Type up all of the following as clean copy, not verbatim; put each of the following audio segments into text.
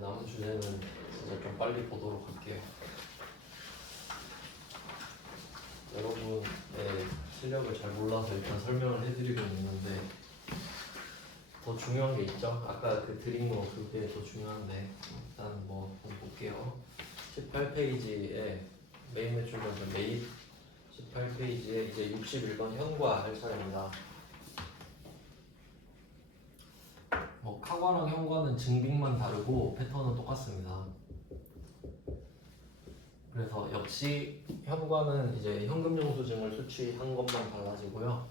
남은 주제는 진짜 좀 빨리 보도록 할게요. 여러분의 실력을 잘 몰라서 일단 설명을 해드리고 있는데 더 중요한 게 있죠. 아까 그 드린 거 그게 더 중요한데 일단 뭐 한번 볼게요. 18페이지에 메인 매출 전편 매입 18페이지에 이제 61번 현과 할 차례입니다. 뭐 카과랑 현과는 증빙만 다르고 패턴은 똑같습니다. 그래서 역시 현과는 이제 현금 영수증을 수취한 것만 달라지고요.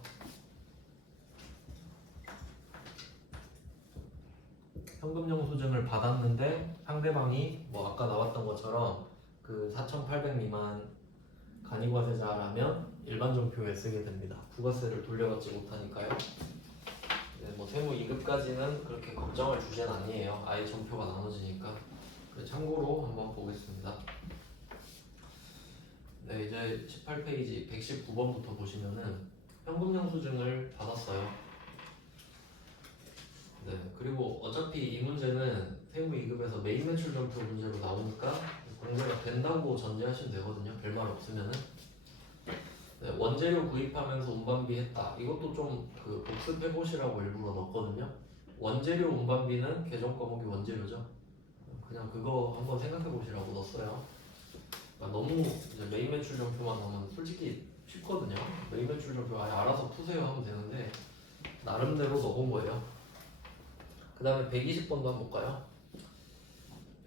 현금 영수증을 받았는데 상대방이 뭐 아까 나왔던 것처럼 그 4,800 미만 간이과세자라면 일반 전표에 쓰게 됩니다. 부가세를 돌려받지 못하니까요. 네, 뭐 세무 2급까지는 그렇게 걱정할 주제는 아니에요. 아예 전표가 나눠지니까. 참고로 한번 보겠습니다. 네, 이제 18페이지 119번부터 보시면은 현금 영수증을 받았어요. 네, 그리고 어차피 이 문제는 세무 2급에서 메인 매출 전표 문제로 나오니까 공제가 된다고 전제하시면 되거든요. 별말 없으면은. 네, 원재료 구입하면서 운반비 했다. 이것도 좀 그 복습해 보시라고 일부러 넣었거든요. 원재료 운반비는 계정 과목이 원재료죠. 그냥 그거 한번 생각해 보시라고 넣었어요. 그러니까 너무 이제 메인 매출 전표만 하면 솔직히 쉽거든요. 메인 매출 전표 아예 알아서 푸세요 하면 되는데 나름대로 넣은 거예요. 그 다음에 120번도 한번 볼까요?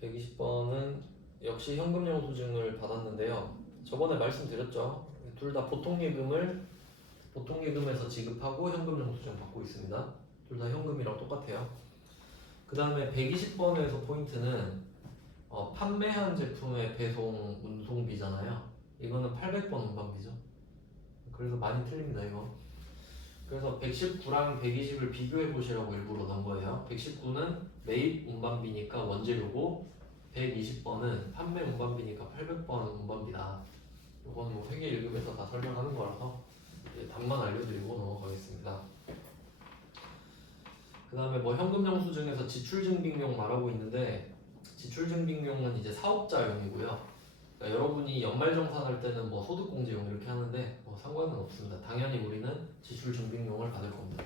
120번은 역시 현금 영수증을 받았는데요. 저번에 말씀드렸죠. 둘 다 보통예금에서 지급하고 현금 영수증 받고 있습니다. 둘 다 현금이랑 똑같아요. 그 다음에 120번에서 포인트는 판매한 제품의 배송 운송비잖아요. 이거는 800번 운반비죠. 그래서 많이 틀립니다 이거. 그래서 119랑 120을 비교해 보시라고 일부러 넣은 거예요. 119는 매입 운반비니까 원재료고 120번은 판매 운반비니까 800번 운반비다. 이건 뭐 회계 1급에서 다 설명하는 거라서 이제 답만 알려드리고 넘어가겠습니다. 그 다음에 뭐 현금 영수증에서 지출증빙용 말하고 있는데 지출증빙용은 이제 사업자용이고요. 그러니까 여러분이 연말정산할 때는 뭐 소득공제용 이렇게 하는데 뭐 상관은 없습니다. 당연히 우리는 지출증빙용을 받을 겁니다.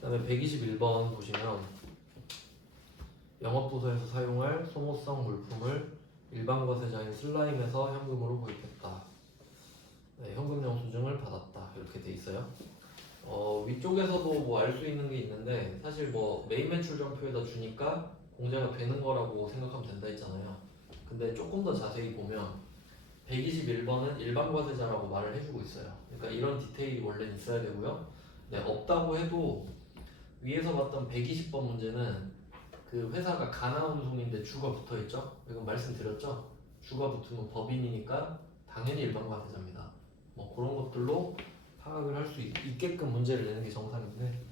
그 다음에 121번 보시면 영업부서에서 사용할 소모성 물품을 일반과세자인 슬라임에서 현금으로 구입했다. 네, 현금 영수증을 받았다. 이렇게 돼 있어요. 위쪽에서도 뭐 알 수 있는 게 있는데 사실 뭐 메인 매출 전표에다 주니까 공제가 되는 거라고 생각하면 된다 했잖아요. 근데 조금 더 자세히 보면 121번은 일반과세자라고 말을 해주고 있어요. 그러니까 이런 디테일이 원래 있어야 되고요. 네, 없다고 해도 위에서 봤던 120번 문제는 그 회사가 가나운송인데 주가 붙어있죠? 이거 말씀드렸죠? 주가 붙으면 법인이니까 당연히 일반과세자입니다. 뭐 그런 것들로 파악을 할 수 있게끔 문제를 내는 게 정상인데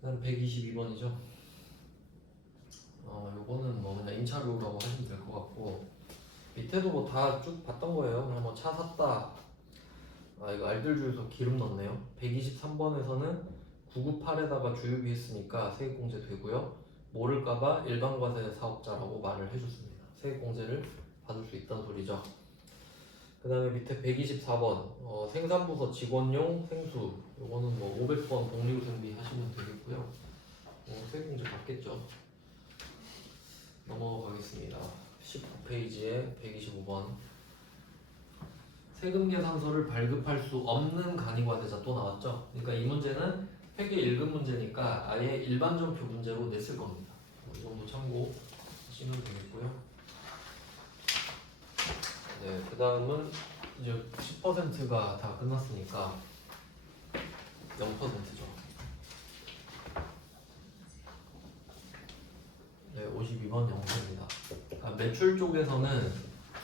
그다음 122번이죠. 요거는 뭐 그냥 임차료라고 하시면 될 것 같고 밑에도 뭐 다 쭉 봤던 거예요. 그냥 뭐 차 샀다. 이거 알들 주유소 기름 넣었네요. 123번에서는 998에다가 주유비 했으니까 세액공제 되고요. 모를까봐 일반과세 사업자라고 말을 해줬습니다. 세액공제를 받을 수 있다는 소리죠. 그 다음에 밑에 124번 생산부서 직원용 생수 요거는 뭐 500번 복리후생비 하시면 되겠고요. 세액공제 받겠죠. 넘어가겠습니다. 19페이지에 125번 세금계산서를 발급할 수 없는 간이과세자 또 나왔죠. 그러니까 이 문제는 회계 1급 문제니까 아예 일반 전표 문제로 냈을 겁니다. 이 정도 참고하시면 되겠고요. 네, 그 다음은 이제 10%가 다 끝났으니까 0%죠. 네, 52번 영세입니다. 그러니까 매출 쪽에서는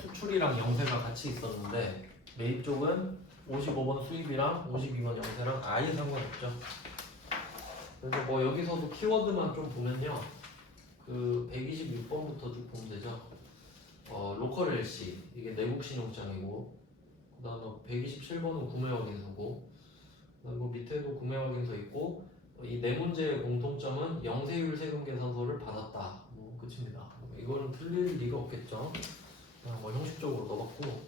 수출이랑 영세가 같이 있었는데 매입 쪽은 55번 수입이랑 52번 영세랑 아예 상관없죠. 그래서 뭐 여기서도 키워드만 좀 보면요. 그 126번부터 쭉 보면 되죠. 로컬 LC 이게 내국 신용장이고 그 다음에 127번은 구매 확인서고 그리고 밑에도 구매 확인서 있고 이 네 문제의 공통점은 영세율 세금 계산서를 받았다. 뭐 그 끝입니다. 이거는 틀릴 리가 없겠죠. 그냥 뭐 형식적으로 넣어봤고,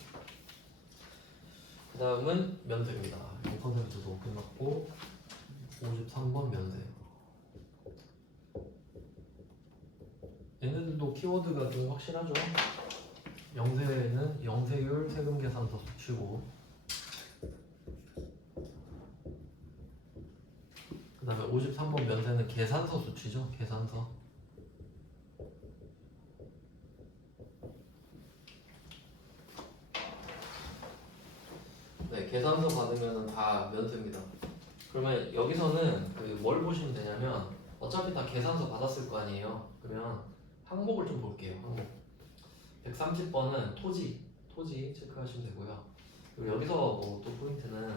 그 다음은 면세입니다. 0%도 끝났고 53번 면세. 얘네들도 키워드가 좀 확실하죠. 영세는 영세율 세금 계산서 수치고, 그 다음에 53번 면세는 계산서 수치죠. 계산서. 네, 계산서 받으면 다 면세입니다. 그러면 여기서는 그 뭘 보시면 되냐면, 어차피 다 계산서 받았을 거 아니에요. 그러면 항목을 좀 볼게요. 항목. 130번은 토지 체크하시면 되고요. 그리고 여기서 뭐 또 포인트는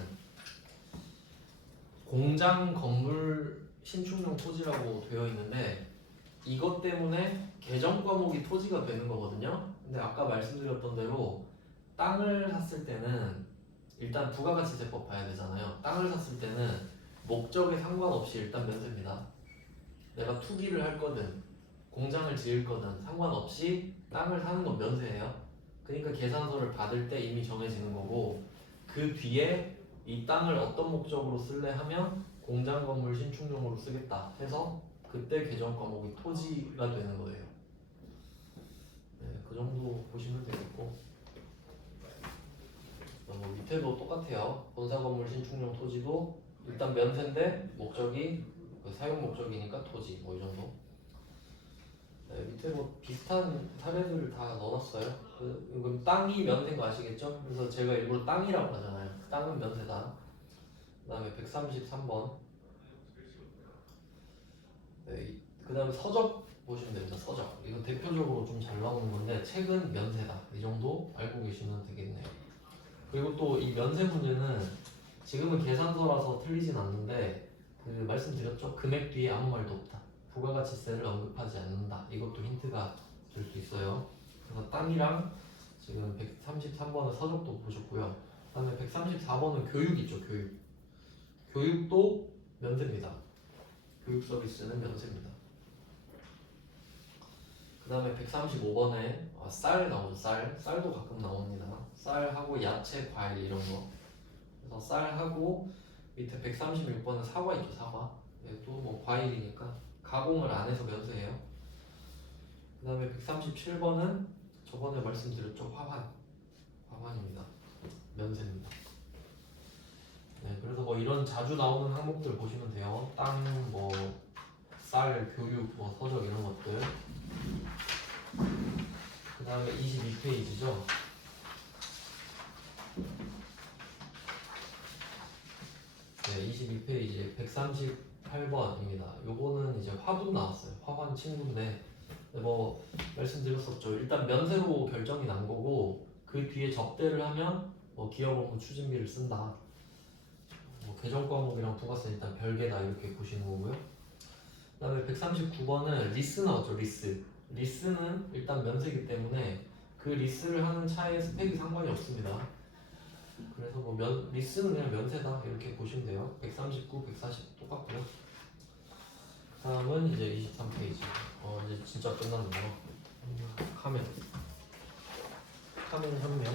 공장 건물 신축용 토지라고 되어 있는데, 이것 때문에 개정 과목이 토지가 되는 거거든요. 근데 아까 말씀드렸던 대로 땅을 샀을 때는 일단 부가가치세법 봐야 되잖아요. 땅을 샀을 때는 목적에 상관없이 일단 면세입니다. 내가 투기를 할 거든 공장을 지을 거든 상관없이 땅을 사는 건 면세예요. 그러니까 계산서를 받을 때 이미 정해지는 거고, 그 뒤에 이 땅을 어떤 목적으로 쓸래 하면 공장 건물 신축용으로 쓰겠다 해서 그때 개정 과목이 토지가 되는 거예요. 네, 그 정도 보시면 되겠고, 뭐 밑에도 똑같아요. 본사 건물 신축용 토지도 일단 면세인데 목적이 사용 목적이니까 토지, 뭐 이 정도. 네, 밑에 뭐 비슷한 사례들을 다 넣어놨어요. 이건 땅이 면세인 거 아시겠죠? 그래서 제가 일부러 땅이라고 하잖아요. 땅은 면세다. 그 다음에 133번. 네, 그 다음에 서적 보시면 됩니다. 서적. 이거 대표적으로 좀 잘 나오는 건데, 책은 면세다. 이 정도 알고 계시면 되겠네요. 그리고 또 이 면세 문제는 지금은 계산서라서 틀리진 않는데, 그 말씀드렸죠? 금액 뒤에 아무 말도 없다. 부가가치세를 언급하지 않는다. 이것도 힌트가 될 수 있어요. 그래서 땅이랑 지금 133번은 서적도 보셨고요. 그 다음에 134번은 교육 있죠. 교육도 면세입니다. 교육 서비스는 면세입니다. 그 다음에 135번에 쌀 나오죠. 쌀도 가끔 나옵니다. 쌀하고 야채, 과일 이런 거. 그래서 쌀하고 밑에 136번은 사과 있죠. 사과. 얘도 뭐 과일이니까 가공을 안 해서 면세예요. 그 다음에 137번은 저번에 말씀드렸죠. 화환입니다. 면세입니다. 네, 그래서 뭐 이런 자주 나오는 항목들 보시면 돼요. 땅, 뭐 쌀, 교육, 뭐 서적 이런 것들. 그 다음에 22페이지죠. 네, 22페이지 138번입니다. 요거는 이제 화분 나왔어요. 화환 친구인데, 뭐 말씀드렸었죠. 일단 면세로 결정이 난 거고, 그 뒤에 접대를 하면 뭐 기업 업무 추진비를 쓴다. 뭐 개정 과목이랑 부가세 일단 별개다 이렇게 보시는 거고요. 그 다음에 139번은 리스 나왔죠. 리스는 일단 면세이기 때문에 그 리스를 하는 차의 스펙이 상관이 없습니다. 그래서 뭐 리스는 그냥 면세다 이렇게 보시면 돼요. 139, 140 똑같고요. 다음은 이제 23페이지. 이제 진짜 끝났네요. 카멘 혁명.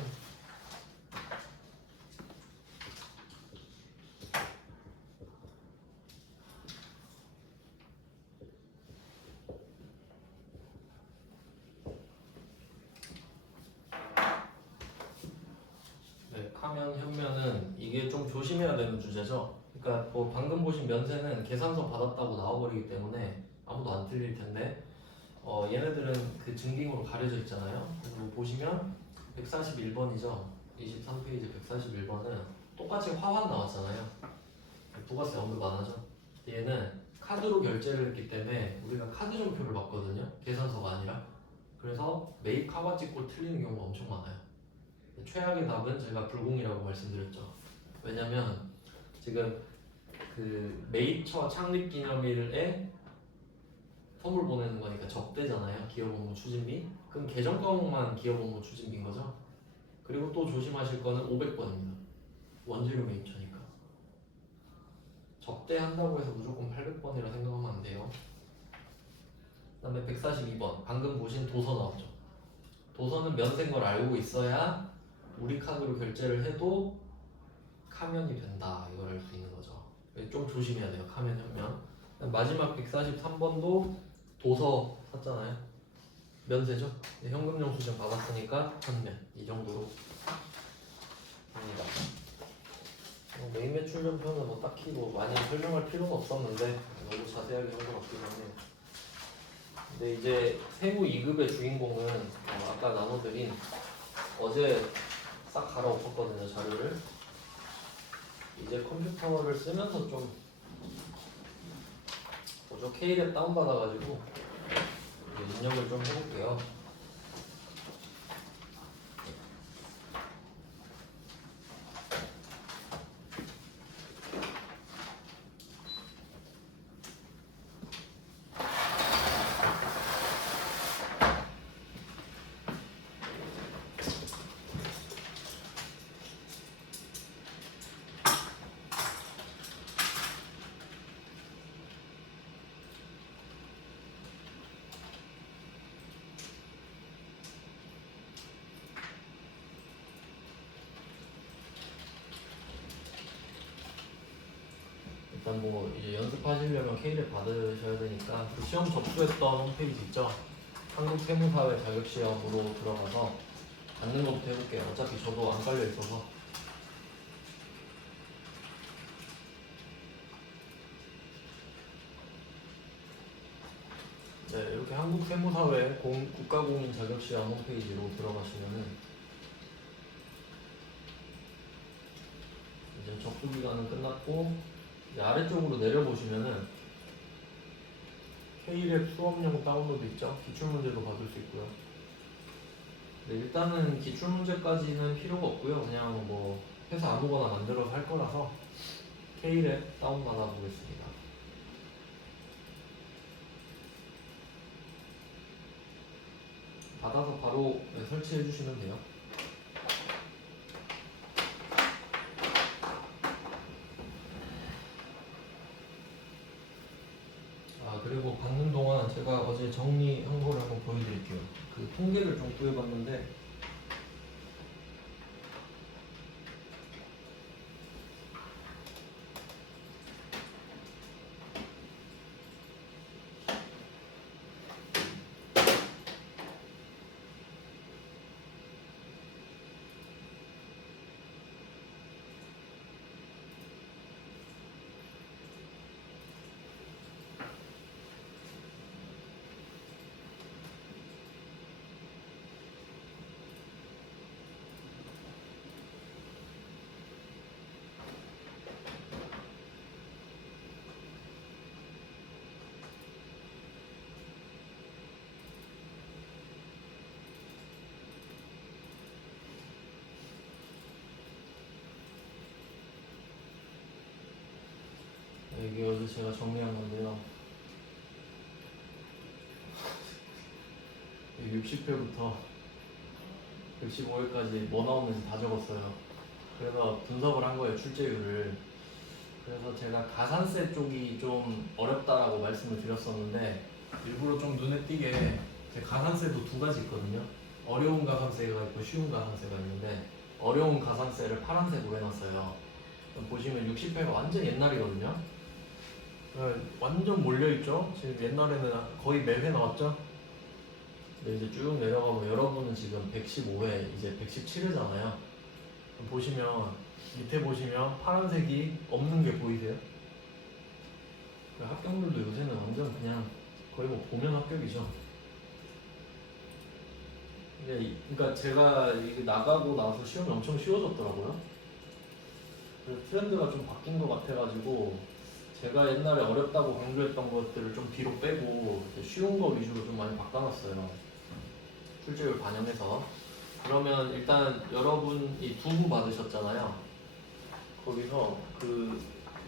네, 카멘 혁명은 이게 좀 조심해야 되는 주제죠. 그러니까 뭐 방금 보신 면세는 계산서 받았다고 나와버리기 때문에 아무도 안 틀릴 텐데, 얘네들은 그 증빙으로 가려져 있잖아요. 그리고 보시면 141번이죠. 23페이지 141번은 똑같이 화환 나왔잖아요. 부가세 언급 안 하죠. 얘는 카드로 결제를 했기 때문에 우리가 카드 점표를 받거든요. 계산서가 아니라. 그래서 매입 카바 찍고 틀리는 경우가 엄청 많아요. 최악의 답은 제가 불공이라고 말씀드렸죠. 왜냐면 지금 그 매입처 창립 기념일에 선물 보내는 거니까 접대잖아요. 기업 업무 추진비. 그럼 개정 과목만 기업 업무 추진비인 거죠. 그리고 또 조심하실 거는 500번입니다. 원재료 매입처니까. 접대한다고 해서 무조건 800번이라 생각하면 안 돼요. 그 다음에 다음에 142번 방금 보신 도서 나왔죠. 도서는 면세인 걸 알고 있어야 우리 카드로 결제를 해도 카면이 된다 이걸 알 수 있는 거죠. 좀 조심해야 돼요. 카면 현면. 마지막 143번도 도서 샀잖아요. 면세죠. 현금 영수증 받았으니까 현면 이 정도로 합니다. 메인 매출 전표는 뭐 딱히 뭐 많이 설명할 필요는 없었는데 너무 자세하게 한 것 같긴 하네요. 근데 이제 세무 2급의 주인공은 아까 나눠드린 어제 싹 갈아엎었거든요 자료를. 이제 컴퓨터를 쓰면서 좀 보조 K랩 다운받아가지고 입력을 좀 해볼게요. 일단 뭐 이제 연습하시려면 K를 받으셔야 되니까 그 시험 접수했던 홈페이지 있죠? 한국세무사회 자격시험으로 들어가서 받는 것부터 해볼게요. 어차피 저도 안 깔려 있어서. 네, 이렇게 한국세무사회 국가공인 자격시험 홈페이지로 들어가시면은 이제 접수 기간은 끝났고 이제 아래쪽으로 내려보시면은 K랩 수업용 다운로드 있죠? 기출문제도 받을 수 있고요. 네, 일단은 기출문제까지는 필요가 없고요. 그냥 뭐 회사 아무거나 만들어서 할 거라서 K랩 다운받아 보겠습니다. 받아서 바로 설치해 주시면 돼요. 그리고 받는 동안 제가 어제 정리한 거를 한번 보여드릴게요. 그 통계를 좀 구해봤는데 이게 어제 제가 정리한 건데요. 60회부터 115회까지 뭐 나오는지 다 적었어요. 그래서 분석을 한 거예요, 출제율을. 그래서 제가 가산세 쪽이 좀 어렵다라고 말씀을 드렸었는데 일부러 좀 눈에 띄게 제 가산세도 두 가지 있거든요. 어려운 가산세가 있고 쉬운 가산세가 있는데 어려운 가산세를 파란색으로 해놨어요. 보시면 60회가 완전 옛날이거든요. 완전 몰려있죠? 지금 옛날에는 거의 매회 나왔죠? 근데 이제 쭉 내려가면 여러분은 지금 115회, 이제 117회잖아요. 보시면 밑에 보시면 파란색이 없는 게 보이세요? 합격률도 요새는 완전 그냥 거의 뭐 보면 합격이죠. 그러니까 제가 이게 나가고 나서 시험이 엄청 쉬워졌더라고요. 그래서 트렌드가 좀 바뀐 것 같아가지고 제가 옛날에 어렵다고 강조했던 것들을 좀 뒤로 빼고 쉬운 거 위주로 좀 많이 바꿔놨어요. 출제율 반영해서. 그러면 일단 여러분이 두 부 받으셨잖아요. 거기서 그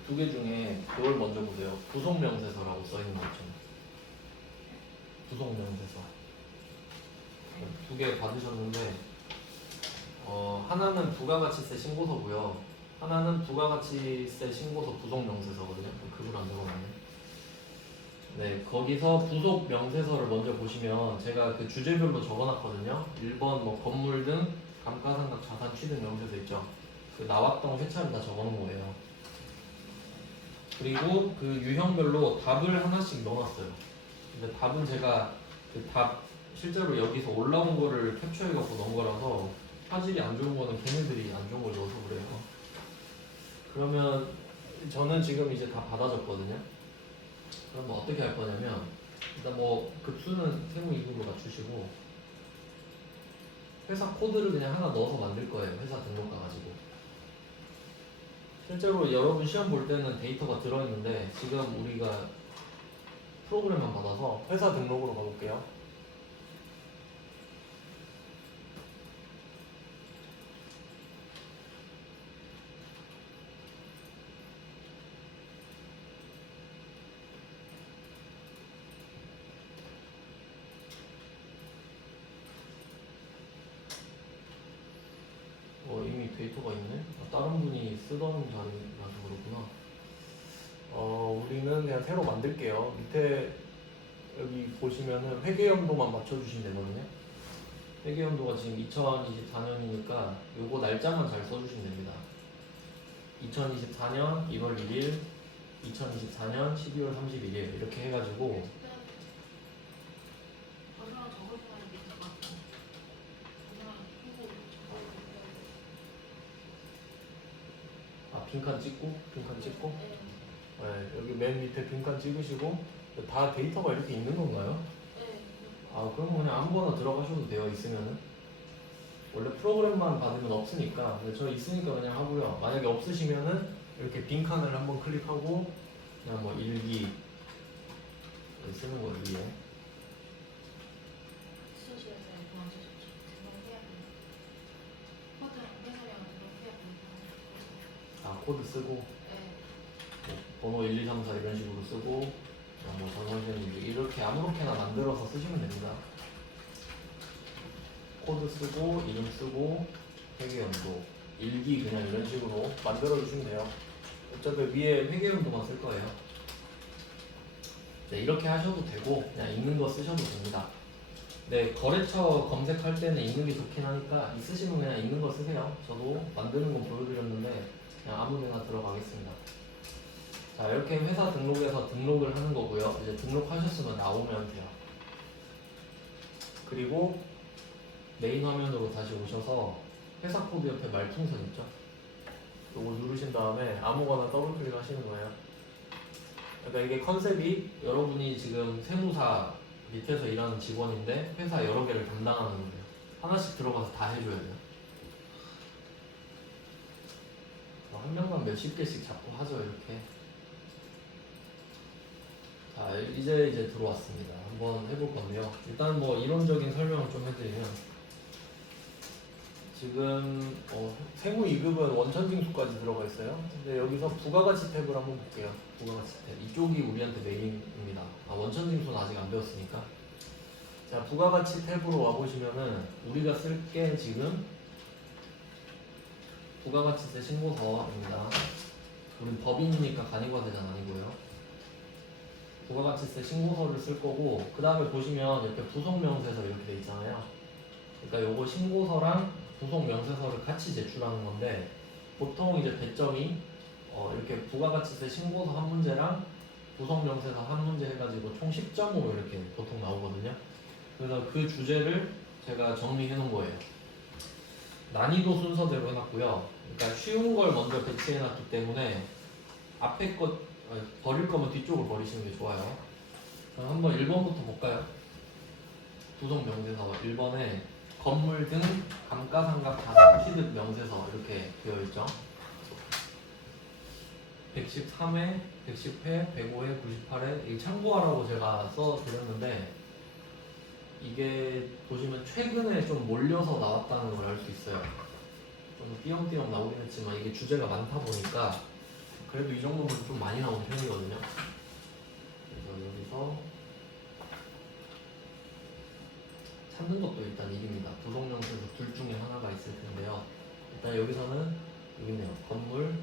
두 개 중에 그걸 먼저 보세요. 부속명세서라고 써있는 거 있죠. 부속명세서. 두 개 받으셨는데 하나는 부가가치세 신고서고요. 하나는 부가가치세 신고서 부속명세서거든요. 그걸 안 적어놨네. 네, 거기서 부속 명세서를 먼저 보시면 제가 그 주제별로 적어놨거든요. 1번 뭐 건물 등 감가상각 자산 취득 명세서 있죠. 그 나왔던 회차를 다 적어놓은 거예요. 그리고 그 유형별로 답을 하나씩 넣어놨어요. 근데 답은 제가 그 답 실제로 여기서 올라온 거를 캡처해갖고 넣은 거라서 화질이 안 좋은 거는 걔네들이 안 좋은 걸 넣어서 그래요. 그러면 저는 지금 이제 다 받아줬거든요. 그럼 뭐 어떻게 할 거냐면 일단 뭐 급수는 세무 이급으로 맞추시고 회사 코드를 그냥 하나 넣어서 만들 거예요. 회사 등록가 가지고. 실제로 여러분 시험 볼 때는 데이터가 들어있는데 지금 우리가 프로그램만 받아서 회사 등록으로 가볼게요. 이미 데이터가 있네. 다른 분이 쓰던 자리라서 그렇구나. 우리는 그냥 새로 만들게요. 밑에 여기 보시면은 회계연도만 맞춰주시면 되거든요. 회계연도가 지금 2024년이니까 요거 날짜만 잘 써주시면 됩니다. 2024년 1월 1일, 2024년 12월 31일 이렇게 해가지고 빈칸 찍고 네, 여기 맨 밑에 빈칸 찍으시고 다 데이터가 이렇게 있는 건가요? 그럼 그냥 아무거나 들어가셔도 돼요. 있으면은 원래 프로그램만 받으면 없으니까 근데 저 있으니까 그냥 하고요. 만약에 없으시면은 이렇게 빈칸을 한번 클릭하고 그냥 뭐 일기 쓰는 거예요. 위에 코드 쓰고 뭐 번호 1, 2, 3, 4 이런 식으로 쓰고 뭐 전선생님 이렇게 아무렇게나 만들어서 쓰시면 됩니다. 코드 쓰고 이름 쓰고 회계연도 일기 그냥 이런 식으로 만들어 주시면 돼요. 어차피 위에 회계연도만 쓸 거예요. 네, 이렇게 하셔도 되고 그냥 있는 거 쓰셔도 됩니다. 네, 거래처 검색할 때는 있는 게 좋긴 하니까 있으시면 그냥 있는 거 쓰세요. 저도 만드는 거 보여드렸는데 그냥 아무 데나 들어가겠습니다. 자, 이렇게 회사 등록에서 등록을 하는 거고요. 이제 등록하셨으면 나오면 돼요. 그리고 메인 화면으로 다시 오셔서 회사 코드 옆에 말풍선 있죠? 요거 누르신 다음에 아무거나 더블 클릭 하시는 거예요. 그러니까 이게 컨셉이 여러분이 지금 세무사 밑에서 일하는 직원인데 회사 여러 개를 담당하는 거예요. 하나씩 들어가서 다 해줘야 돼요. 한 명만 몇십 개씩 잡고 하죠, 이렇게. 자, 이제 들어왔습니다. 한번 해볼 건데요. 일단 뭐 이론적인 설명을 좀 해드리면 지금 세무 2급은 원천징수까지 들어가 있어요. 근데 여기서 부가가치 탭을 한번 볼게요. 부가가치 탭. 이쪽이 우리한테 메인입니다. 원천징수는 아직 안 배웠으니까. 자, 부가가치 탭으로 와보시면은 우리가 쓸 게 지금 부가가치세 신고서입니다. 우린 법인이니까 간이과세자는 아니고요. 부가가치세 신고서를 쓸 거고 그 다음에 보시면 이렇게 부속명세서 이렇게 돼 있잖아요. 그러니까 요거 신고서랑 부속명세서를 같이 제출하는 건데 보통 이제 배점이 이렇게 부가가치세 신고서 한 문제랑 부속명세서 한 문제 해가지고 총 10점으로 이렇게 보통 나오거든요. 그래서 그 주제를 제가 정리해 놓은 거예요. 난이도 순서대로 해놨고요. 그러니까 쉬운 걸 먼저 배치해 놨기 때문에 앞에 것 버릴 거면 뒤쪽을 버리시는 게 좋아요. 그럼 한번 1번부터 볼까요? 부속명세서 1번에 건물 등 감가상각 자산 취득 명세서 이렇게 되어 있죠. 113회, 110회, 105회, 98회 참고하라고 제가 써드렸는데 이게 보시면 최근에 좀 몰려서 나왔다는 걸 알 수 있어요. 좀 띄엄띄엄 나오긴 했지만 이게 주제가 많다 보니까 그래도 이 정도면 좀 많이 나오는 편이거든요. 그래서 여기서 찾는 것도 일단 일입니다. 부속명세서 둘 중에 하나가 있을 텐데요. 일단 여기서는 여기 있네요. 건물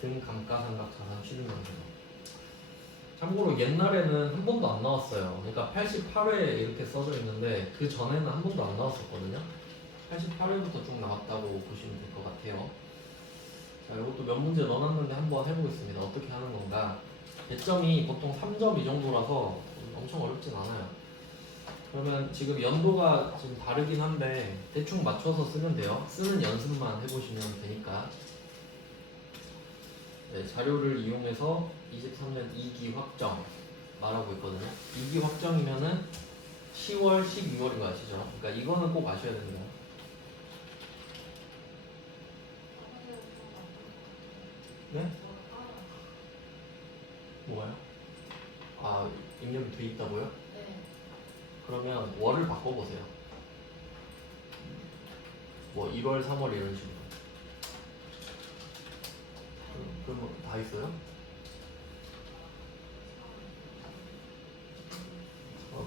등 감가상각 자산 취득 명세서. 참고로 옛날에는 한 번도 안 나왔어요. 그러니까 88회 이렇게 써져 있는데 그 전에는 한 번도 안 나왔었거든요. 88회부터 쭉 나왔다고 보시면 될 것 같아요. 자, 이것도 몇 문제 넣어놨는데 한번 해보겠습니다. 어떻게 하는 건가? 배점이 보통 3점 이 정도라서 엄청 어렵진 않아요. 그러면 지금 연도가 지금 다르긴 한데 대충 맞춰서 쓰면 돼요. 쓰는 연습만 해보시면 되니까. 네, 자료를 이용해서 23년 2기 확정 말하고 있거든요. 2기 확정이면은 10월, 12월인 거 아시죠? 그러니까 이거는 꼭 아셔야 됩니다. 네? 뭐가요? 아, 입력이 돼 있다고요? 네. 그러면 월을 바꿔보세요. 뭐 1월, 3월 이런 식으로. 그럼 뭐다 있어요?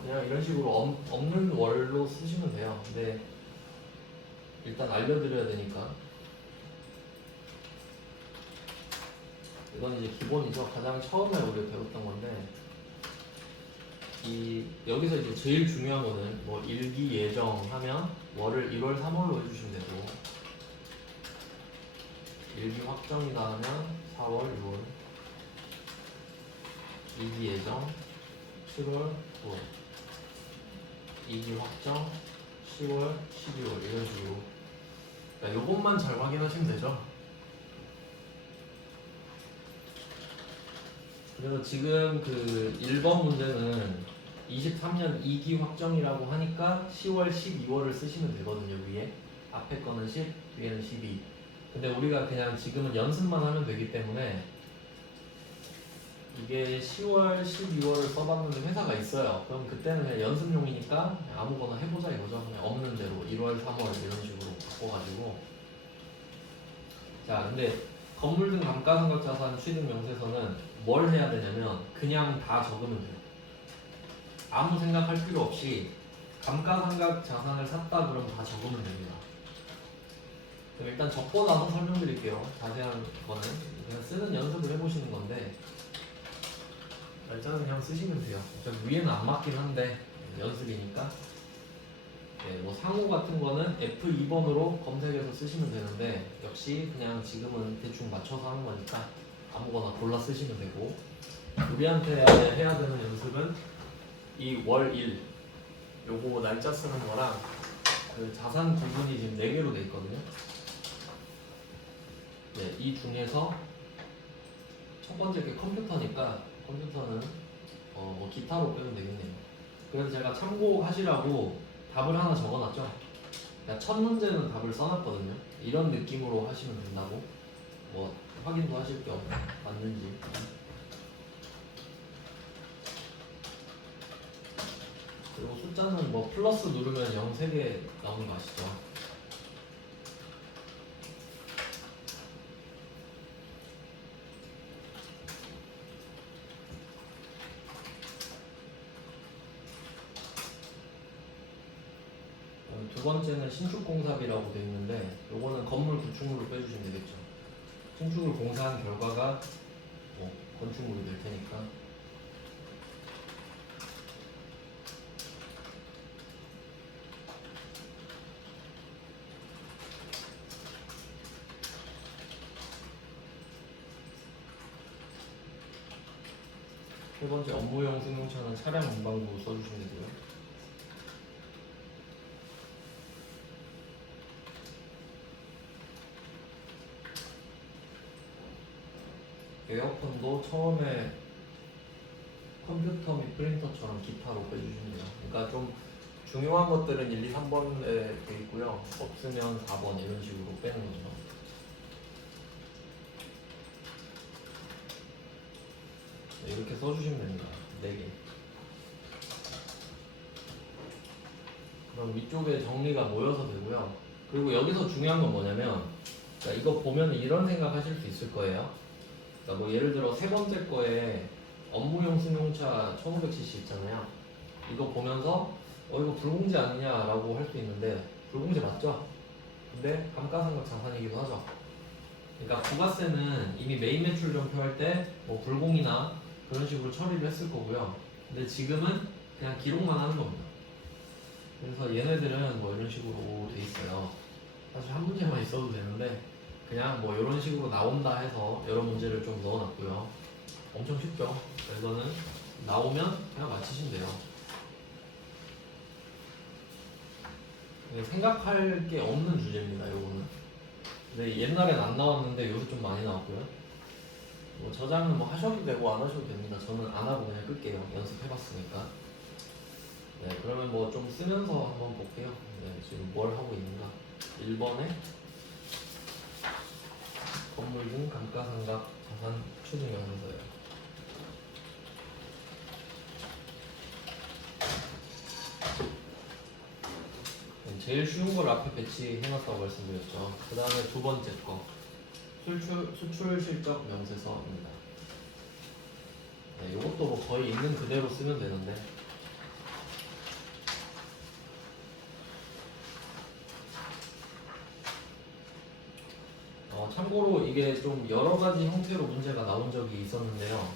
그냥 이런 식으로 없는 월로 쓰시면 돼요. 근데 일단 알려드려야 되니까. 이건 이제 기본이죠. 가장 처음에 우리가 배웠던 건데 여기서 이제 제일 중요한 거는 뭐 일기 예정하면 월을 1월, 3월로 해주시면 되고 일기 확정이다 하면 4월, 6월 일기 예정 7월, 9월 일기 확정 10월, 12월 이런 식으로 그러니까 요것만 잘 확인하시면 되죠. 그래서 지금 그 1번 문제는 23년 2기 확정이라고 하니까 10월, 12월을 쓰시면 되거든요. 위에 앞에 거는 10, 뒤에는 12. 근데 우리가 그냥 지금은 연습만 하면 되기 때문에 이게 10월, 12월을 써봤는데 회사가 있어요. 그럼 그때는 그냥 연습용이니까 그냥 아무거나 해보자 이거죠. 그냥 없는 대로 1월, 3월 이런 식으로 바꿔가지고 자 근데 건물 등 감가상각자산 취득 명세서는 뭘 해야 되냐면 그냥 다 적으면 돼요. 아무 생각할 필요 없이 감가상각 자산을 샀다 그러면 다 적으면 됩니다. 그럼 일단 적고 나서 설명드릴게요. 자세한 거는 그냥 쓰는 연습을 해보시는 건데 일단은 그냥 쓰시면 돼요. 위에는 안 맞긴 한데 연습이니까 네, 뭐 상호 같은 거는 F2번으로 검색해서 쓰시면 되는데 역시 그냥 지금은 대충 맞춰서 하는 거니까 아무거나 골라 쓰시면 되고 우리한테 해야 되는 연습은 이 월1 요거 날짜 쓰는 거랑 그 자산 구분이 지금 4개로 돼 있거든요. 네, 이 중에서 첫 번째 게 컴퓨터니까 컴퓨터는 뭐 기타로 빼면 되겠네요. 그래서 제가 참고하시라고 답을 하나 적어놨죠. 그러니까 첫 문제는 답을 써놨거든요. 이런 느낌으로 하시면 된다고. 뭐 확인도 하실 겸 맞는지. 그리고 숫자는 뭐 플러스 누르면 0 3개 나오는 거 아시죠? 두 번째는 신축공사비라고 되어 있는데 요거는 건물 구축물로 빼주시면 되겠죠. 신축을 공사한 결과가 뭐 건축물이 될 테니까. 세 번째 업무용 승용차는 차량 운반부 써주시면 되고요. 에어컨도 처음에 컴퓨터 및 프린터처럼 기타로 빼주시면 돼요. 그러니까 좀 중요한 것들은 1, 2, 3번에 돼 있고요. 없으면 4번 이런 식으로 빼는 거죠. 네, 이렇게 써주시면 됩니다. 4개. 그럼 위쪽에 정리가 모여서 되고요. 그리고 여기서 중요한 건 뭐냐면 그러니까 이거 보면 이런 생각 하실 수 있을 거예요. 그러니까 뭐 예를 들어 세 번째 거에 업무용 승용차 1500cc 있잖아요. 이거 보면서 이거 불공제 아니냐라고 할 수 있는데 불공제 맞죠? 근데 감가상각 자산이기도 하죠. 그러니까 부가세는 이미 메인 매출 전표할 때 뭐 불공이나 그런 식으로 처리를 했을 거고요. 근데 지금은 그냥 기록만 하는 겁니다. 그래서 얘네들은 뭐 이런 식으로 돼 있어요. 사실 한 문제만 있어도 되는데 그냥 뭐 이런 식으로 나온다 해서 여러 문제를 좀 넣어놨고요. 엄청 쉽죠? 이거는 나오면 그냥 맞히시면 돼요. 생각할 게 없는 주제입니다. 요거는. 근데 옛날엔 안 나왔는데 요새 좀 많이 나왔고요. 뭐 저장은 뭐 하셔도 되고 안 하셔도 됩니다. 저는 안 하고 그냥 끌게요. 연습해봤으니까. 네, 그러면 뭐 좀 쓰면서 한번 볼게요. 네, 지금 뭘 하고 있는가. 1번에 건물 등 감가상각 자산 추증 연서예요. 제일 쉬운 걸 앞에 배치해놨다고 말씀드렸죠. 그 다음에 두 번째 거 수출 실적 명세서입니다. 네, 이것도 뭐 거의 있는 그대로 쓰면 되는데 참고로 이게 좀 여러 가지 형태로 문제가 나온 적이 있었는데요.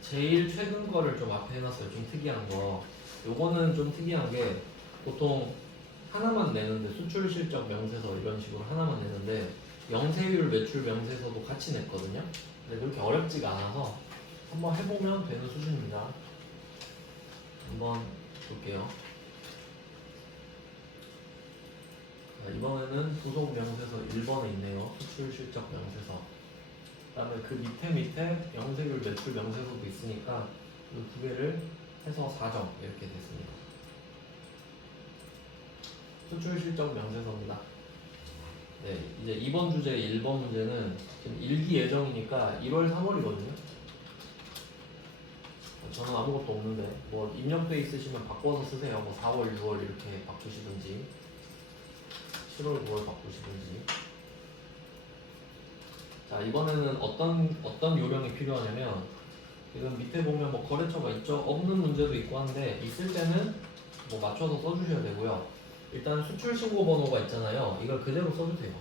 제일 최근 거를 좀 앞에 해놨어요. 좀 특이한 거. 요거는 좀 특이한 게 보통 하나만 내는데 수출 실적 명세서 이런 식으로 하나만 내는데 영세율 매출 명세서도 같이 냈거든요. 근데 그렇게 어렵지가 않아서 한번 해보면 되는 수준입니다. 한번 볼게요. 자, 이번에는 부속 명세서 1번에 있네요. 수출 실적 명세서. 그 다음에 그 밑에 영세율 매출 명세서도 있으니까 이 두 개를 해서 4점 이렇게 됐습니다. 수출 실적 명세서입니다. 네, 이제 이번 주제 1번 문제는 지금 일기 예정이니까 1월 3월이거든요. 저는 아무것도 없는데 뭐 입력돼 있으시면 바꿔서 쓰세요. 뭐 4월, 6월 이렇게 바꾸시든지 7월, 9월 바꾸시든지. 자, 이번에는 어떤 요령이 필요하냐면 지금 밑에 보면 뭐 거래처가 있죠. 없는 문제도 있고 한데 있을 때는 뭐 맞춰서 써주셔야 되고요. 일단 수출 신고 번호가 있잖아요. 이걸 그대로 써주세요.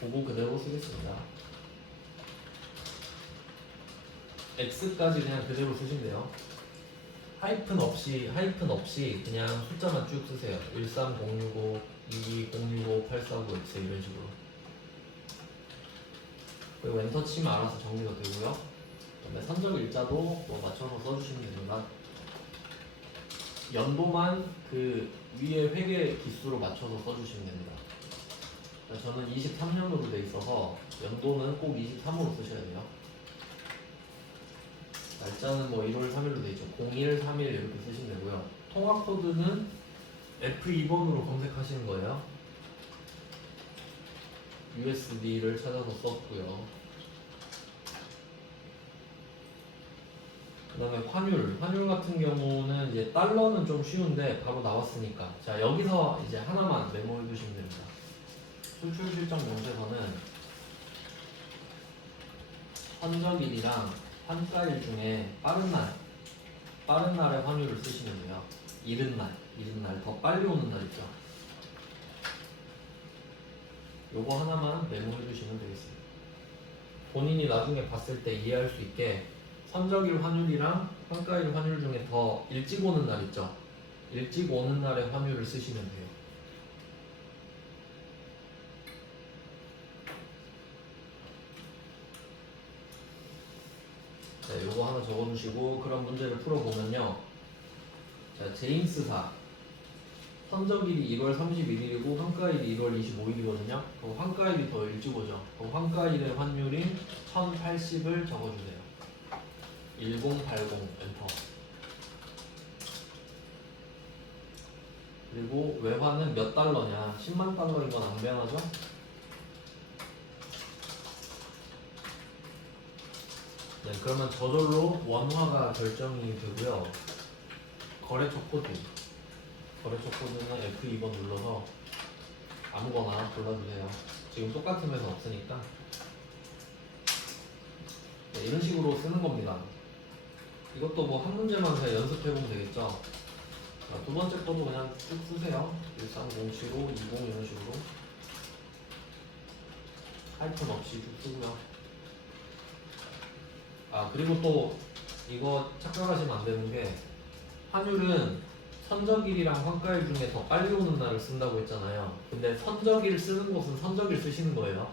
보고 그대로 쓰겠습니다. X까지 그냥 그대로 쓰시면 돼요. 하이픈 없이 그냥 숫자만 쭉 쓰세요. 13065, 22, 065, 849X 이런 식으로. 그리고 엔터 치면 알아서 정리가 되고요. 그다음에 선적 일자도 뭐 맞춰서 써주시면 됩니다. 연도만 그 위에 회계 기수로 맞춰서 써주시면 됩니다. 저는 23년으로 돼 있어서 연도는 꼭 23으로 쓰셔야 돼요. 날짜는 뭐 1월 3일로 돼 있죠. 0131 이렇게 쓰시면 되고요. 통화 코드는 F2번으로 검색하시는 거예요. USD를 찾아서 썼고요. 그 다음에 환율 같은 경우는 이제 달러는 좀 쉬운데 바로 나왔으니까 자 여기서 이제 하나만 메모해 두시면 됩니다. 수출 실적 명세서는 선적일이랑 환가일 중에 빠른 날의 환율을 쓰시면 돼요. 이른 날 더 빨리 오는 날 있죠. 요거 하나만 메모해 주시면 되겠습니다. 본인이 나중에 봤을 때 이해할 수 있게 선적일 환율이랑 환가일 환율 중에 더 일찍 오는 날 있죠. 일찍 오는 날의 환율을 쓰시면 돼요. 자, 요거 하나 적어주시고 그런 문제를 풀어보면요. 자, 제임스사 선적일이 1월 31일이고 환가일이 1월 25일이거든요. 그럼 환가일이 더 일찍 오죠. 그럼 환가일의 환율인 1080을 적어주세요. 1080 엔터. 그리고 외환은 몇 달러냐? 10만 달러인 건 안 변하죠? 네, 그러면 저절로 원화가 결정이 되고요. 거래처 코드는 F2번 눌러서 아무거나 골라주세요. 지금 똑같은 회사 없으니까. 네, 이런 식으로 쓰는 겁니다. 이것도 뭐 한 문제만 그냥 연습해보면 되겠죠. 자, 두 번째 거도 그냥 쭉 쓰세요. 1307호 20 이런 식으로 하이픈 없이 쭉 쓰고요. 그리고 또 이거 착각하시면 안 되는 게 환율은 선적일이랑 환가일 중에 더 빨리 오는 날을 쓴다고 했잖아요. 근데 선적일 쓰는 곳은 선적일 쓰시는 거예요.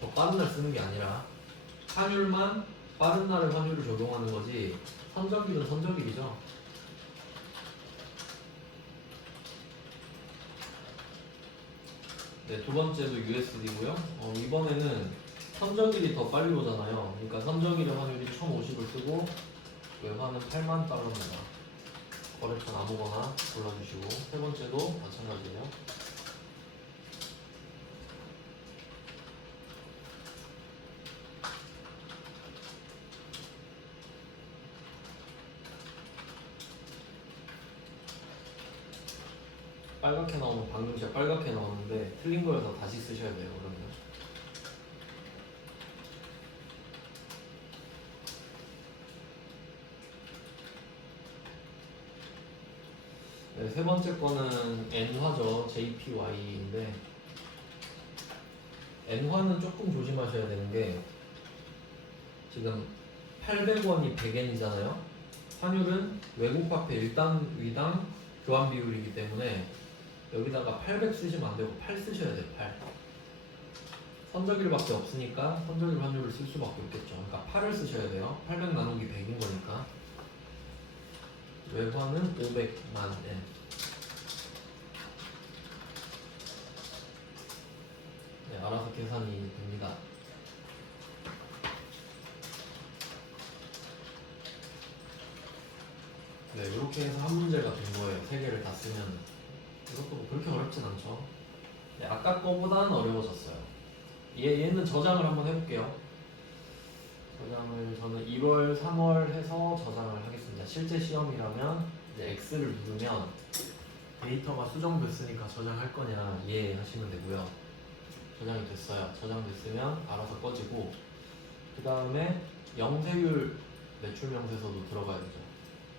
더 빠른 날 쓰는 게 아니라 환율만 빠른 날에 환율을 적용하는 거지 선적일은 선적일이죠. 네, 두 번째도 USD고요. 이번에는 선적일이 더 빨리 오잖아요. 그러니까 선적일의 환율이 1050을 쓰고 외환은 8만 달러입니다. 거래처는 아무거나 골라주시고 세 번째도 마찬가지예요. 빨갛게 나오면 방금 제가 빨갛게 나오는데 틀린 거여서 다시 쓰셔야 돼요. 그러면 네, 세 번째 거는 N화죠. JPY인데 N화는 조금 조심하셔야 되는 게 지금 800원이 100엔이잖아요. 환율은 외국 화폐 일당 위당 교환 비율이기 때문에 여기다가 800 쓰시면 안 되고 8 쓰셔야 돼요. 8. 선적일밖에 없으니까 선적일 환율을 쓸 수밖에 없겠죠. 그러니까 8을 쓰셔야 돼요. 800 나누기 100인 거니까. 외환은 500만 엔. 네, 알아서 계산이 됩니다. 네, 이렇게 해서 한 문제가 된 거예요. 세 개를 다 쓰면. 이것도 뭐 그렇게 어렵진 않죠. 네, 아까 거보다는 어려워졌어요. 얘는 저장을 한번 해볼게요. 저장을 저는 2월, 3월 해서 저장을 하겠습니다. 실제 시험이라면 이제 X를 누르면 데이터가 수정됐으니까 저장할 거냐 예 하시면 되고요. 저장이 됐어요. 저장됐으면 알아서 꺼지고 그 다음에 영세율 매출 명세서도 들어가야 되죠.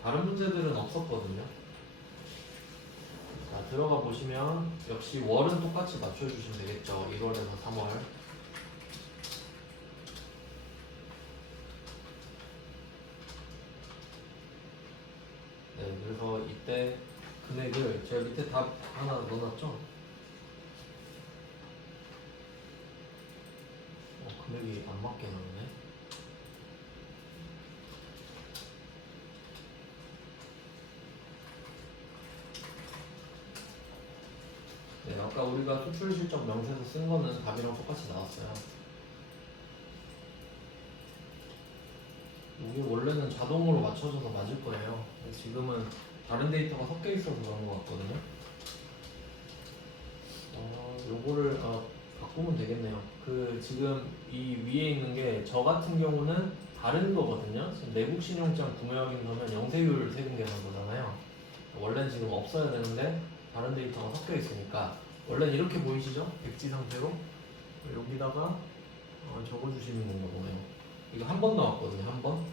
다른 문제들은 없었거든요. 자, 들어가 보시면 역시 월은 똑같이 맞춰주시면 되겠죠. 1월에서 3월. 네, 그래서 이때 금액을 제가 밑에 답 하나 넣어놨죠? 금액이 안 맞게 나오네. 네, 아까 우리가 수출 실적 명세서 쓴 거는 답이랑 똑같이 나왔어요. 이게 원래는 자동으로 맞춰져서 맞을 거예요. 지금은 다른 데이터가 섞여 있어서 그런 것 같거든요. 요거를 바꾸면 되겠네요. 그 지금 이 위에 있는 게 저 같은 경우는 다른 거거든요. 지금 내국 신용장 구매 확인서면 영세율 세금 계산 거잖아요. 원래는 지금 없어야 되는데 다른 데이터가 섞여 있으니까 원래는 이렇게 보이시죠? 백지 상태로 여기다가 적어주시는 건가 보네요. 이거 한 번 나왔거든요. 한 번.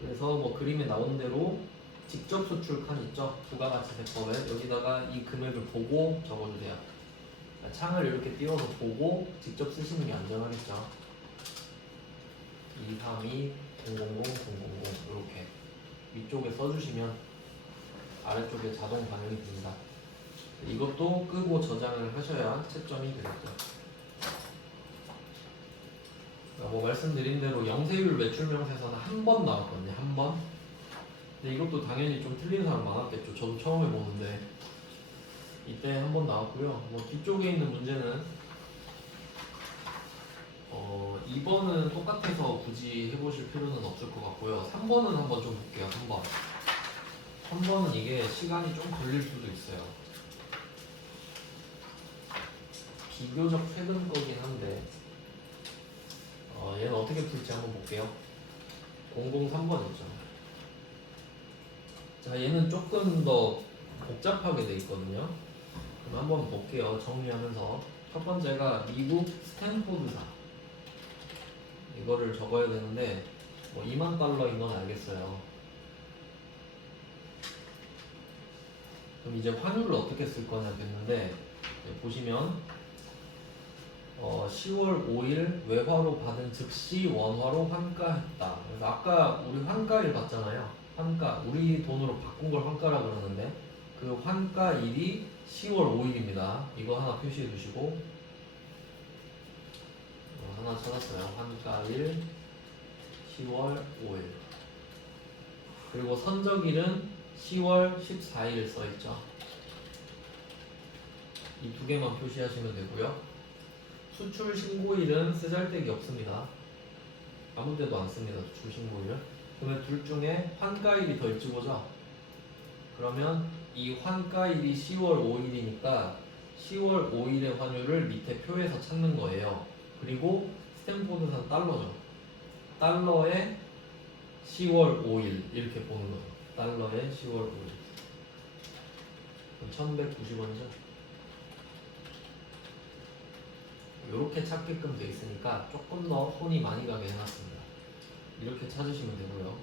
그래서 뭐 그림에 나온 대로 직접 수출 칸 있죠? 부가가치세법에 여기다가 이 금액을 보고 적어주세요. 그러니까 창을 이렇게 띄워서 보고 직접 쓰시는 게 안전하겠죠. 232 000 000 이렇게 위쪽에 써주시면 아래쪽에 자동 반영이 됩니다. 이것도 끄고 저장을 하셔야 채점이 되겠죠. 뭐 말씀드린 대로 영세율 매출 명세서는 한 번 나왔거든요. 한 번. 근데 이것도 당연히 좀 틀린 사람 많았겠죠. 저도 처음 해보는데 이때 한 번 나왔고요. 뭐 뒤쪽에 있는 문제는 2번은 똑같아서 굳이 해보실 필요는 없을 것 같고요. 3번은 한번 좀 볼게요. 3번. 3번은 이게 시간이 좀 걸릴 수도 있어요. 비교적 최근 거긴 한데 얘는 어떻게 풀지 한번 볼게요. 003번 있죠. 자, 얘는 조금 더 복잡하게 돼 있거든요. 그럼 한번 볼게요. 정리하면서 첫 번째가 미국 스탠포드사 이거를 적어야 되는데 뭐 2만 달러인 건 알겠어요. 그럼 이제 환율을 어떻게 쓸 거냐 됐는데 보시면 10월 5일 외화로 받은 즉시 원화로 환가했다. 그래서 아까 우리 환가일 봤잖아요. 환가, 우리 돈으로 바꾼 걸 환가라 그러는데 그 환가일이 10월 5일입니다. 이거 하나 표시해 두시고 하나 찾았어요. 환가일 10월 5일. 그리고 선적일은 10월 14일 써있죠. 이 두 개만 표시하시면 되고요. 수출 신고일은 쓰잘데기 없습니다. 아무 데도 안 씁니다. 수출 신고일은. 그러면 둘 중에 환가일이 더 일찍 오죠. 그러면 이 환가일이 10월 5일이니까 10월 5일의 환율을 밑에 표에서 찾는 거예요. 그리고 스탠포드산 달러죠. 달러에 10월 5일 이렇게 보는 거죠. 달러에 10월 5일. 1190원이죠. 이렇게 찾게끔 돼 있으니까 조금 더 손이 많이 가게 해놨습니다. 이렇게 찾으시면 되고요.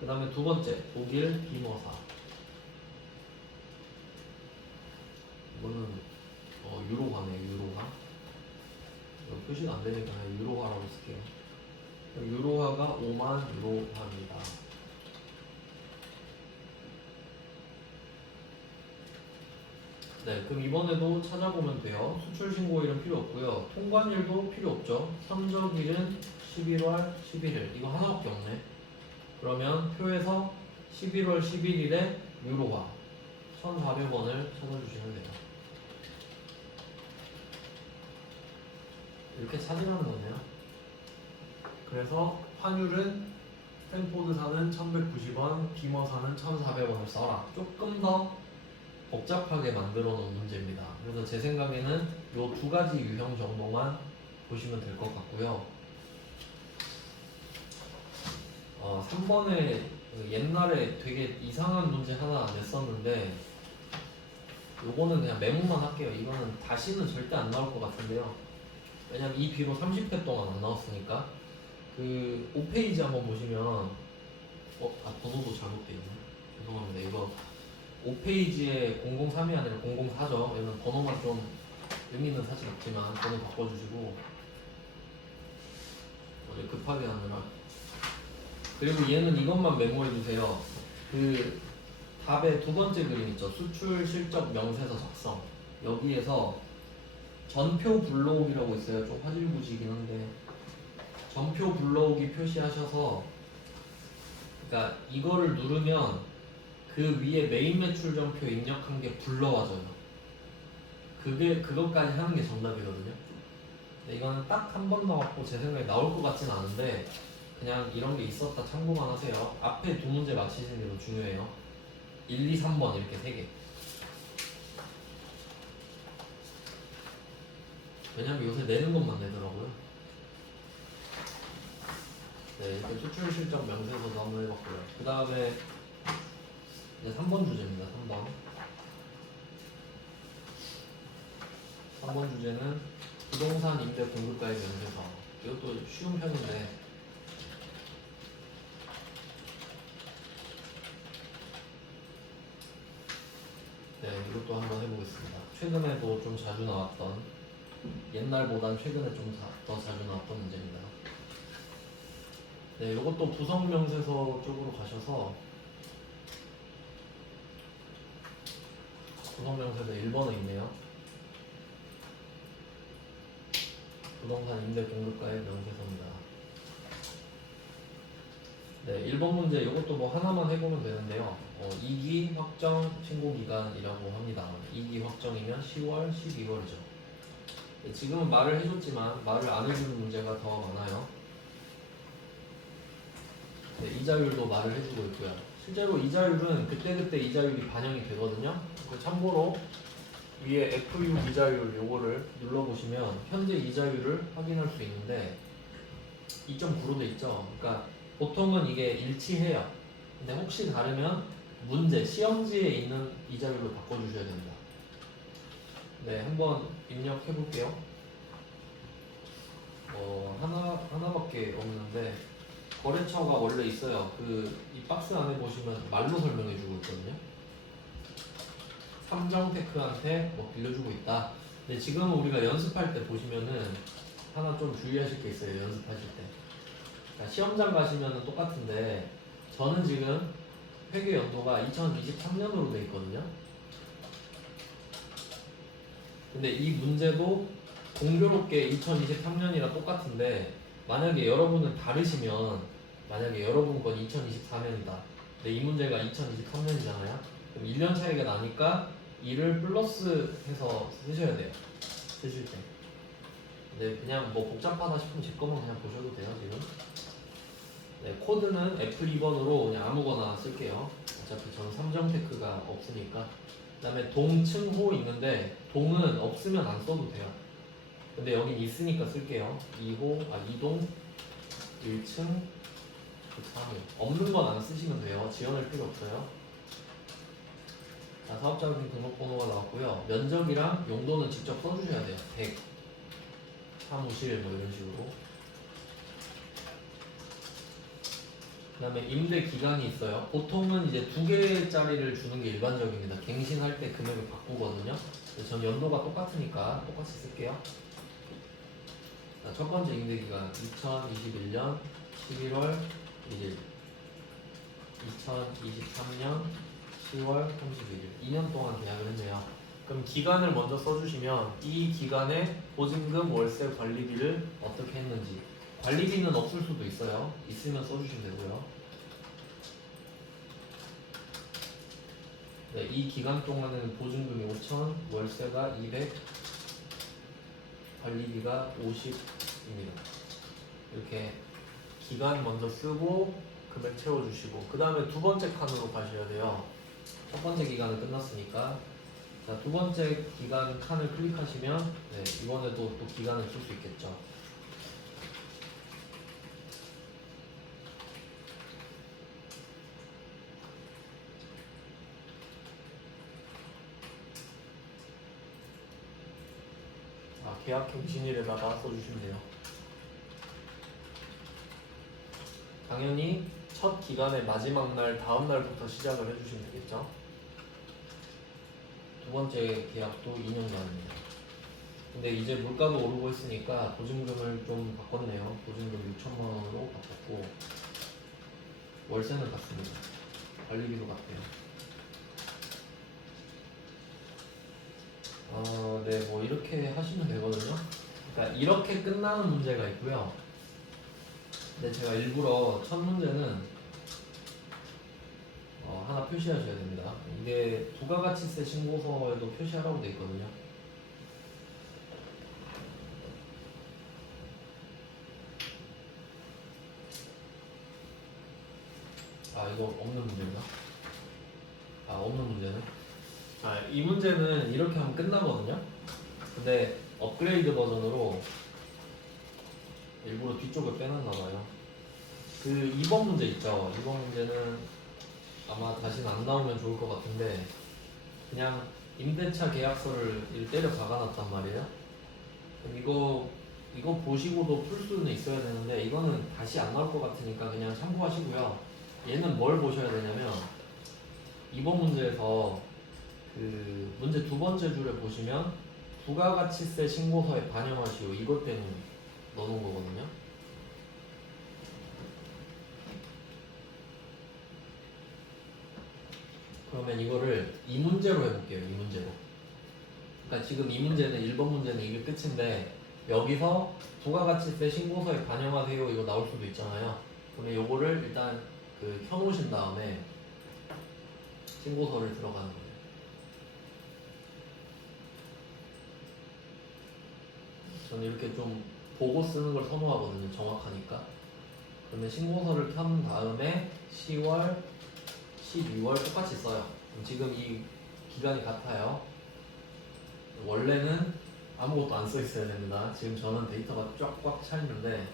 그 다음에 두 번째, 독일 비머사. 이거는 유로화네요. 유로화. 표시가 안 되니까 그냥 유로화라고 쓸게요. 유로화가 5만 유로화입니다. 네, 그럼 이번에도 찾아보면 돼요. 수출 신고일은 필요 없고요. 통관일도 필요 없죠. 선적일은 11월 11일. 이거 하나밖에 없네. 그러면 표에서 11월 11일에 유로화 1,400원을 찾아주시면 돼요. 이렇게 찾으라는 거네요. 그래서 환율은 스탠포드사는 1,190원, 비머사는 1,400원을 써라. 조금 더 복잡하게 만들어 놓은 문제입니다. 그래서 제 생각에는 이 두 가지 유형 정도만 보시면 될 것 같고요. 3번에 옛날에 되게 이상한 문제 하나 냈었는데 요거는 그냥 메모만 할게요. 이거는 다시는 절대 안 나올 것 같은데요. 왜냐면 이 비로 30회 동안 안 나왔으니까. 그 5페이지 한번 보시면 번호도 잘못돼 있네. 죄송합니다. 이거 5페이지에 003이 아니라 004죠. 얘는 번호만 좀 의미 있는 사실 없지만 번호 바꿔주시고 어제 급하게 하느라. 그리고 얘는 이것만 메모해주세요. 그 답의 두 번째 그림 있죠. 수출 실적 명세서 작성. 여기에서 전표 불러오기라고 있어요. 좀 화질부지긴 한데 전표 불러오기 표시하셔서, 그러니까 이거를 누르면 그 위에 메인 매출 전표 입력한 게 불러와져요. 그것까지 하는 게 정답이거든요. 근데 이거는 딱 한 번 나왔고 제 생각에 나올 것 같진 않은데 그냥 이런 게 있었다 참고만 하세요. 앞에 두 문제 맞히시는 게 더 중요해요. 1, 2, 3번 이렇게 3개. 왜냐면 요새 내는 것만 내더라고요. 네, 이렇게 수출 실적 명세서도 한번 해봤고요. 그 다음에 이제 3번 주제입니다. 3번 주제는 부동산 임대 공급가액 명세서. 이것도 쉬운 편인데 네, 이것도 한번 해보겠습니다. 최근에도 좀 자주 나왔던, 옛날보단 최근에 좀 더 자주 나왔던 문제입니다. 네, 이것도 부성명세서 쪽으로 가셔서 부성명세서 1번에 있네요. 부동산 임대 공급가액 명세서입니다. 네, 1번 문제 이것도 뭐 하나만 해보면 되는데요. 2기 확정 신고기간이라고 합니다. 2기 확정이면 10월, 12월이죠. 네, 지금은 말을 해줬지만 말을 안 해주는 문제가 더 많아요. 네, 이자율도 말을 해주고 있고요. 실제로 이자율은 그때그때 이자율이 반영이 되거든요. 참고로 위에 FU 이자율 요거를 눌러보시면 현재 이자율을 확인할 수 있는데 2.9로 돼 있죠. 그러니까 보통은 이게 일치해요. 근데 혹시 다르면 문제, 시험지에 있는 이자율로 바꿔주셔야 됩니다. 네, 한번 입력해 볼게요. 하나밖에 없는데 거래처가 원래 있어요. 이 박스 안에 보시면 말로 설명해 주고 있거든요. 삼정테크한테 뭐 빌려주고 있다. 근데 지금 우리가 연습할 때 보시면은 하나 좀 주의하실 게 있어요. 연습하실 때. 그러니까 시험장 가시면은 똑같은데 저는 지금 회계 연도가 2023년으로 돼 있거든요. 근데 이 문제도 공교롭게 2023년이랑 똑같은데 만약에 여러분은 다르시면 만약에 여러분 건 2024년이다. 근데 이 문제가 2023년이잖아요. 그럼 1년 차이가 나니까 이를 플러스 해서 쓰셔야 돼요. 쓰실 때. 근데 그냥 뭐 복잡하다 싶으면 제 것만 그냥 보셔도 돼요, 지금. 네, 코드는 F2번으로 그냥 아무거나 쓸게요. 어차피 저는 삼정테크가 없으니까. 그 다음에 동층호 있는데 동은 없으면 안 써도 돼요. 근데 여긴 있으니까 쓸게요. 2동 1층 3호 없는 건 안 쓰시면 돼요. 지원할 필요 없어요. 자, 사업자금 등록번호가 나왔고요. 면적이랑 용도는 직접 써주셔야 돼요. 100 사무실 뭐 이런 식으로. 그 다음에 임대 기간이 있어요. 보통은 이제 2개짜리를 주는 게 일반적입니다. 갱신할 때 금액을 바꾸거든요. 전 연도가 똑같으니까 똑같이 쓸게요. 자, 첫 번째 임대 기간 2021년 11월 1일 2023년 10월 31일 2년 동안 계약을 했네요. 그럼 기간을 먼저 써주시면 이 기간에 보증금, 월세, 관리비를 어떻게 했는지. 관리비는 없을 수도 있어요. 있으면 써주시면 되고요. 네, 이 기간 동안에는 보증금이 5,000, 월세가 200, 관리비가 50입니다. 이렇게 기간 먼저 쓰고 금액 채워주시고 그 다음에 두 번째 칸으로 가셔야 돼요. 첫 번째 기간은 끝났으니까. 자, 두 번째 기간 칸을 클릭하시면 네, 이번에도 또 기간을 쓸 수 있겠죠. 계약 갱신일에다가 써주시면 돼요. 당연히 첫 기간의 마지막 날 다음 날부터 시작을 해주시면 되겠죠. 두 번째 계약도 2년간입니다. 근데 이제 물가도 오르고 있으니까 보증금을 좀 바꿨네요. 보증금 6천만 원으로 바꿨고 월세는 같습니다. 관리비도 같아요. 네, 뭐 이렇게 하시면 되거든요. 그러니까 이렇게 끝나는 문제가 있고요. 근데 제가 일부러 첫 문제는 하나 표시하셔야 됩니다. 이게 부가가치세 신고서에도 표시하라고 되어 있거든요. 이거 없는 문제인가? 없는 문제는? 이 문제는 이렇게 하면 끝나거든요. 근데 업그레이드 버전으로 일부러 뒤쪽을 빼놨나봐요. 그 2번 문제 있죠. 2번 문제는 아마 다시는 안 나오면 좋을 것 같은데 그냥 임대차 계약서를 때려 박아놨단 말이에요. 그럼 이거 보시고도 풀 수는 있어야 되는데 이거는 다시 안 나올 것 같으니까 그냥 참고하시고요. 얘는 뭘 보셔야 되냐면 이번 문제에서 그 문제 두 번째 줄에 보시면 부가가치세 신고서에 반영하시오 이것 때문에 넣어놓은 거거든요. 그러면 이거를 이 문제로 해볼게요. 이 문제로. 그러니까 지금 이 문제는 1번 문제는 이게 끝인데 여기서 부가가치세 신고서에 반영하세요 이거 나올 수도 있잖아요. 근데 요거를 일단 켜놓으신 다음에 신고서를 들어가는 거예요. 저는 이렇게 좀 보고 쓰는 걸 선호하거든요. 정확하니까. 그러면 신고서를 켠 다음에 10월, 12월 똑같이 써요. 지금 이 기간이 같아요. 원래는 아무것도 안 써 있어야 됩니다. 지금 저는 데이터가 쫙꽉 차 있는데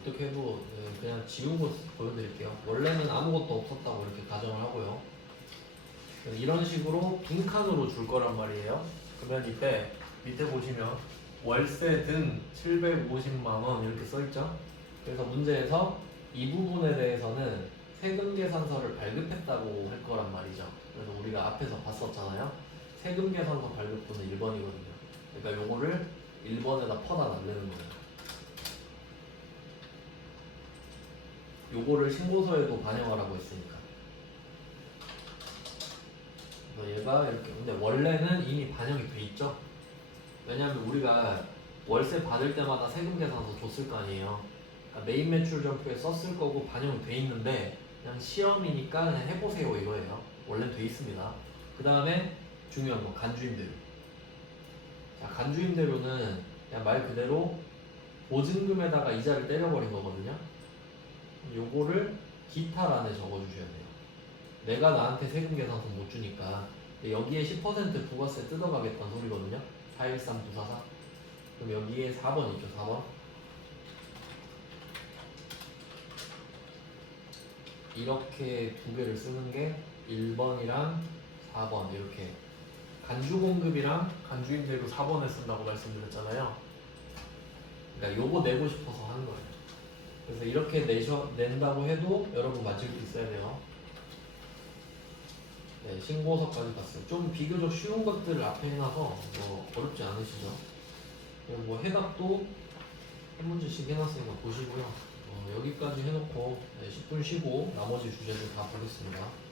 어떻게 해도 그냥 지운 거 보여드릴게요. 원래는 아무것도 없었다고 이렇게 가정을 하고요. 이런 식으로 빈칸으로 줄 거란 말이에요. 그러면 이때 밑에 보시면 월세 등 750만 원 이렇게 써 있죠. 그래서 문제에서 이 부분에 대해서는 세금 계산서를 발급했다고 할 거란 말이죠. 그래서 우리가 앞에서 봤었잖아요. 세금 계산서 발급부는 1번이거든요. 그러니까 요거를 1번에다 퍼다 놔두는 거예요. 요거를 신고서에도 반영하라고 했으니까. 그래서 얘가 이렇게, 근데 원래는 이미 반영이 돼 있죠. 왜냐하면 우리가 월세 받을 때마다 세금 계산서 줬을 거 아니에요. 그러니까 메인 매출 점표에 썼을 거고 반영이 돼 있는데 그냥 시험이니까 그냥 해보세요 이거예요. 원래 돼 있습니다. 그 다음에 중요한 거 간주임대료. 자, 간주임대료는 그냥 말 그대로 보증금에다가 이자를 때려버린 거거든요. 요거를 기타란에 적어주셔야 돼요. 내가 나한테 세금 계산서 못 주니까 여기에 10% 부가세 뜯어가겠다는 소리거든요. 413944. 그럼 여기에 4번 있죠. 4번. 이렇게 두 개를 쓰는 게 1번이랑 4번 이렇게 간주공급이랑 간주임대료 4번을 쓴다고 말씀드렸잖아요. 그러니까 요거 내고 싶어서 하는 거예요. 그래서 이렇게 낸다고 해도 여러분 맞출 수 있어야 돼요. 네, 신고서까지 봤어요. 좀 비교적 쉬운 것들을 앞에 해놔서 뭐 어렵지 않으시죠? 그리고 뭐 해답도 한 문제씩 해놨으니까 보시고요. 여기까지 해놓고 10분 쉬고 나머지 주제들 다 보겠습니다.